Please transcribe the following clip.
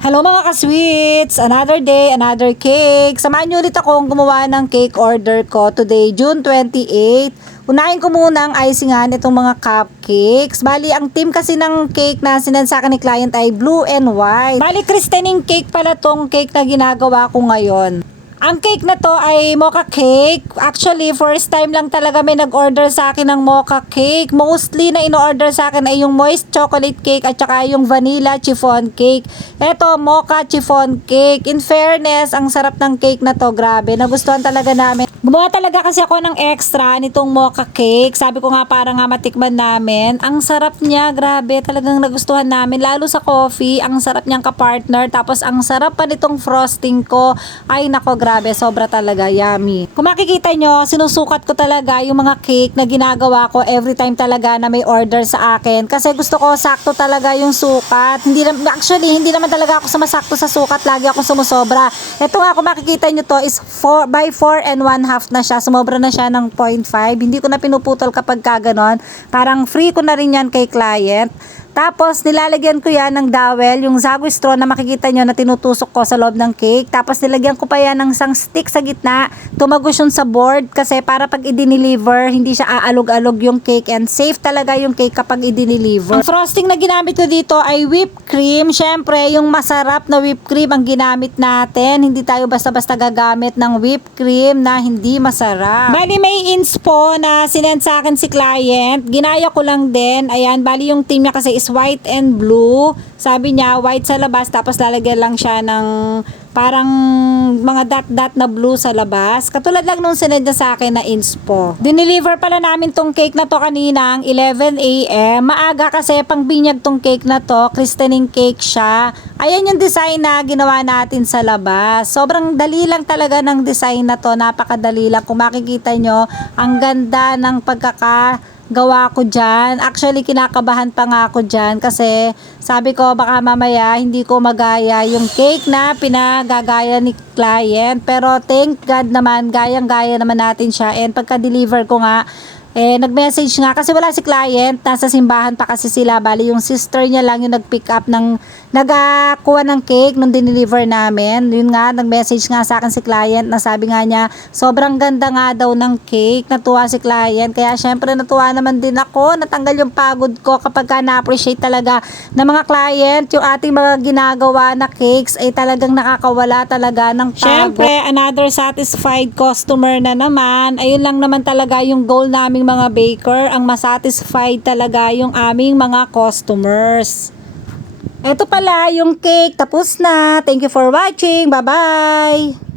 Hello mga ka-sweets! Another day, another cake. Samahan niyo ulit akong gumawa ng cake order ko today, June 28. Unahin ko muna ang icingan itong mga cupcakes. Bali, ang team kasi ng cake na sinensakan ni client ay blue and white. Bali, christening cake pala tong cake na ginagawa ko ngayon. Ang cake na to ay mocha cake. Actually, first time lang talaga may nag-order sa akin ng mocha cake. Mostly na in-order sa akin ay yung moist chocolate cake at saka yung vanilla chiffon cake. Eto, mocha chiffon cake. In fairness, ang sarap ng cake na to. Grabe, nagustuhan talaga namin. Gumawa talaga kasi ako ng extra nitong mocha cake. Sabi ko nga para nga matikman namin. Ang sarap niya, grabe. Talagang nagustuhan namin. Lalo sa coffee, ang sarap niyang kapartner. Tapos ang sarap pa nitong frosting ko. Ay nako, grabe, sobra talaga, yummy. Kung makikita nyo, sinusukat ko talaga yung mga cake na ginagawa ko every time talaga na may order sa akin. Kasi gusto ko sakto talaga yung sukat. Hindi naman talaga ako sumasakto sa sukat. Lagi ako sumusobra. Ito nga, kung makikita nyo to is 4 by 4 and 1/2 na siya. Sumobra na siya ng 0.5. Hindi ko na pinuputol kapag kaganon. Parang free ko na rin yan kay client. Tapos, nilalagyan ko yan ng dowel, yung zago straw na makikita nyo na tinutusok ko sa loob ng cake. Tapos, nilagyan ko pa yan ng isang stick sa gitna. Tumagos yun sa board kasi para pag i-deliver, hindi siya aalog-alog yung cake and safe talaga yung cake kapag i-deliver. Ang frosting na ginamit ko dito ay whipped cream. Syempre, yung masarap na whipped cream ang ginamit natin. Hindi tayo basta-basta gagamit ng whipped cream na hindi masarap. Bali, may inspo na sinend sa akin si client. Ginaya ko lang din. Ayan, bali yung team niya kasi is white and blue. Sabi niya, white sa labas, tapos lalagyan lang siya ng parang mga dot-dot na blue sa labas. Katulad lang nung sinend niya sa akin na inspo. Dineliver pala namin tong cake na to kaninang 11 a.m. Maaga kasi pang binyag tong cake na to. Christening cake siya. Ayan yung design na ginawa natin sa labas. Sobrang dali lang talaga ng design na to. Napakadali lang. Kung makikita nyo, ang ganda ng pagkakagawa ko dyan. Actually, kinakabahan pa nga ako dyan kasi sabi ko baka mamaya hindi ko magaya yung cake na pinagagaya ni client. Pero thank God naman, gayang-gaya naman natin siya. And pagka-deliver ko nga, nag-message nga kasi wala si client, nasa simbahan pa kasi sila. Bali yung sister niya lang yung nag-pick up nagkuha ng cake nung dineliver namin. Yun nga, nag-message nga sa akin si client na sabi nga niya, sobrang ganda nga daw ng cake. Natuwa si client. Kaya syempre natuwa naman din ako. Natanggal yung pagod ko kapag na-appreciate talaga ng mga client yung ating mga ginagawa na cakes ay talagang nakakawala talaga ng pagod. Syempre, another satisfied customer na naman. Ayun lang naman talaga yung goal naming mga baker, ang masatisfied talaga yung aming mga customers. Ito pala yung cake, tapos na. Thank you for watching. Bye-bye!